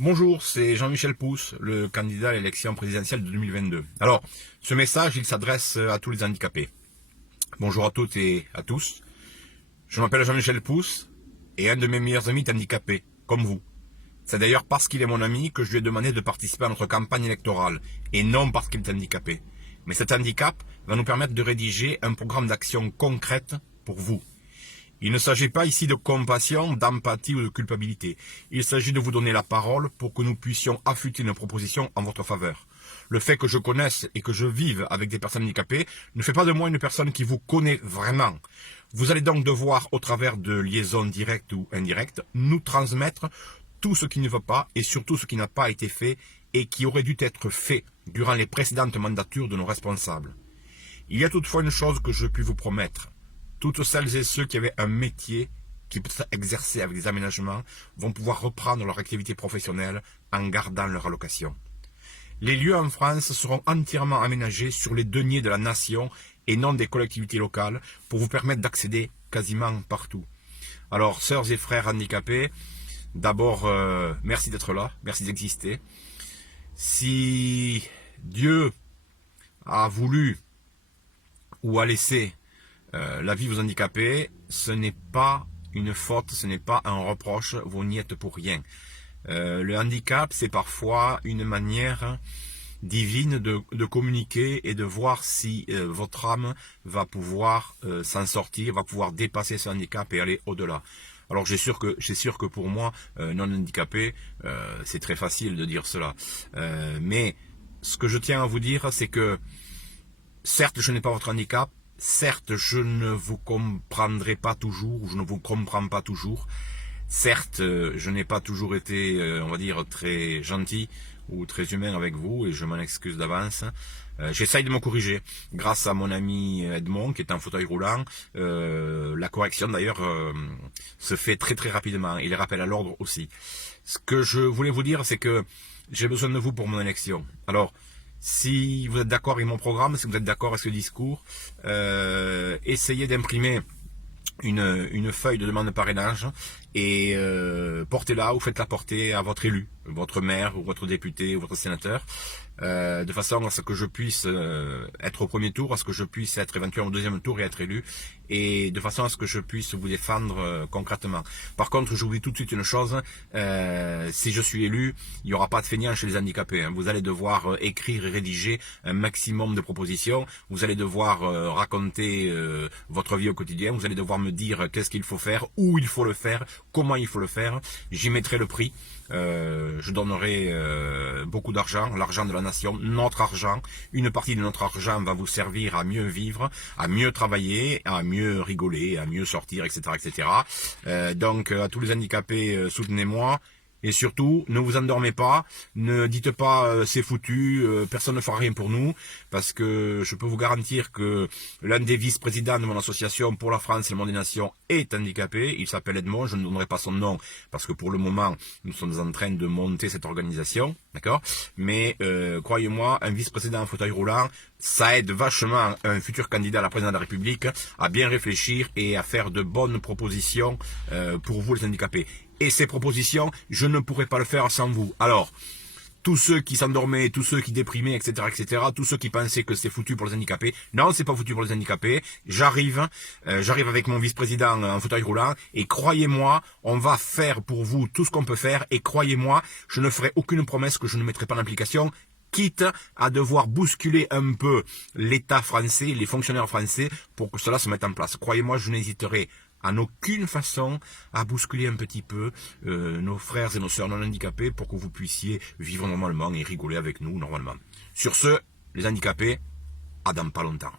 Bonjour, c'est Jean-Michel Pousse, le candidat à l'élection présidentielle de 2022. Alors, ce message, il s'adresse à tous les handicapés. Bonjour à toutes et à tous. Je m'appelle Jean-Michel Pousse et un de mes meilleurs amis est handicapé, comme vous. C'est d'ailleurs parce qu'il est mon ami que je lui ai demandé de participer à notre campagne électorale, et non parce qu'il est handicapé. Mais cet handicap va nous permettre de rédiger un programme d'action concrète pour vous. Il ne s'agit pas ici de compassion, d'empathie ou de culpabilité. Il s'agit de vous donner la parole pour que nous puissions affûter nos propositions en votre faveur. Le fait que je connaisse et que je vive avec des personnes handicapées ne fait pas de moi une personne qui vous connaît vraiment. Vous allez donc devoir, au travers de liaisons directes ou indirectes, nous transmettre tout ce qui ne va pas et surtout ce qui n'a pas été fait et qui aurait dû être fait durant les précédentes mandatures de nos responsables. Il y a toutefois une chose que je puis vous promettre. Toutes celles et ceux qui avaient un métier qui peut exercer avec des aménagements vont pouvoir reprendre leur activité professionnelle en gardant leur allocation. Les lieux en France seront entièrement aménagés sur les deniers de la nation et non des collectivités locales pour vous permettre d'accéder quasiment partout. Alors, sœurs et frères handicapés, d'abord, merci d'être là, merci d'exister. Si Dieu a voulu ou a laissé la vie vous handicaper, ce n'est pas une faute, ce n'est pas un reproche, vous n'y êtes pour rien. Le handicap, c'est parfois une manière divine de communiquer et de voir si votre âme va pouvoir s'en sortir, va pouvoir dépasser ce handicap et aller au-delà. Alors j'ai sûr que pour moi, non handicapé, c'est très facile de dire cela. Mais ce que je tiens à vous dire, c'est que certes, je n'ai pas votre handicap. Certes, je ne vous comprendrai pas toujours, je ne vous comprends pas toujours. Certes, je n'ai pas toujours été, on va dire, très gentil ou très humain avec vous, et je m'en excuse d'avance. J'essaye de me corriger. Grâce à mon ami Edmond, qui est en fauteuil roulant, la correction d'ailleurs se fait très très rapidement, et les rappels à l'ordre aussi. Ce que je voulais vous dire, c'est que j'ai besoin de vous pour mon élection. Alors, si vous êtes d'accord avec mon programme, si vous êtes d'accord avec ce discours, essayez d'imprimer une feuille de demande de parrainage et portez-la ou faites-la porter à votre élu, votre maire ou votre député ou votre sénateur, de façon à ce que je puisse être au premier tour, à ce que je puisse être éventuellement au deuxième tour et être élu, et de façon à ce que je puisse vous défendre concrètement. Par contre, je vous dis tout de suite une chose, si je suis élu, il n'y aura pas de feignant chez les handicapés, hein. Vous allez devoir écrire et rédiger un maximum de propositions, vous allez devoir raconter votre vie au quotidien, vous allez devoir me dire qu'est-ce qu'il faut faire, où il faut le faire, comment il faut le faire, j'y mettrai le prix. Je donnerai beaucoup d'argent, l'argent de la nation, notre argent. Une partie de notre argent va vous servir à mieux vivre, à mieux travailler, à mieux rigoler, à mieux sortir, etc., etc. Donc à tous les handicapés, soutenez-moi. Et surtout, ne vous endormez pas, ne dites pas c'est foutu, personne ne fera rien pour nous, parce que je peux vous garantir que l'un des vice-présidents de mon association pour la France et le monde des nations est handicapé, il s'appelle Edmond, je ne donnerai pas son nom, parce que pour le moment, nous sommes en train de monter cette organisation, d'accord? Mais croyez-moi, un vice-président en fauteuil roulant, ça aide vachement un futur candidat à la présidence de la République à bien réfléchir et à faire de bonnes propositions pour vous les handicapés. Et ces propositions, je ne pourrais pas le faire sans vous. Alors, tous ceux qui s'endormaient, tous ceux qui déprimaient, etc., etc., tous ceux qui pensaient que c'est foutu pour les handicapés, non, c'est pas foutu pour les handicapés. J'arrive avec mon vice-président en fauteuil roulant, et croyez-moi, on va faire pour vous tout ce qu'on peut faire, et croyez-moi, je ne ferai aucune promesse que je ne mettrai pas en application, quitte à devoir bousculer un peu l'État français, les fonctionnaires français, pour que cela se mette en place. Croyez-moi, je n'hésiterai en aucune façon à bousculer un petit peu nos frères et nos sœurs non handicapés pour que vous puissiez vivre normalement et rigoler avec nous normalement. Sur ce, les handicapés, à dans pas longtemps.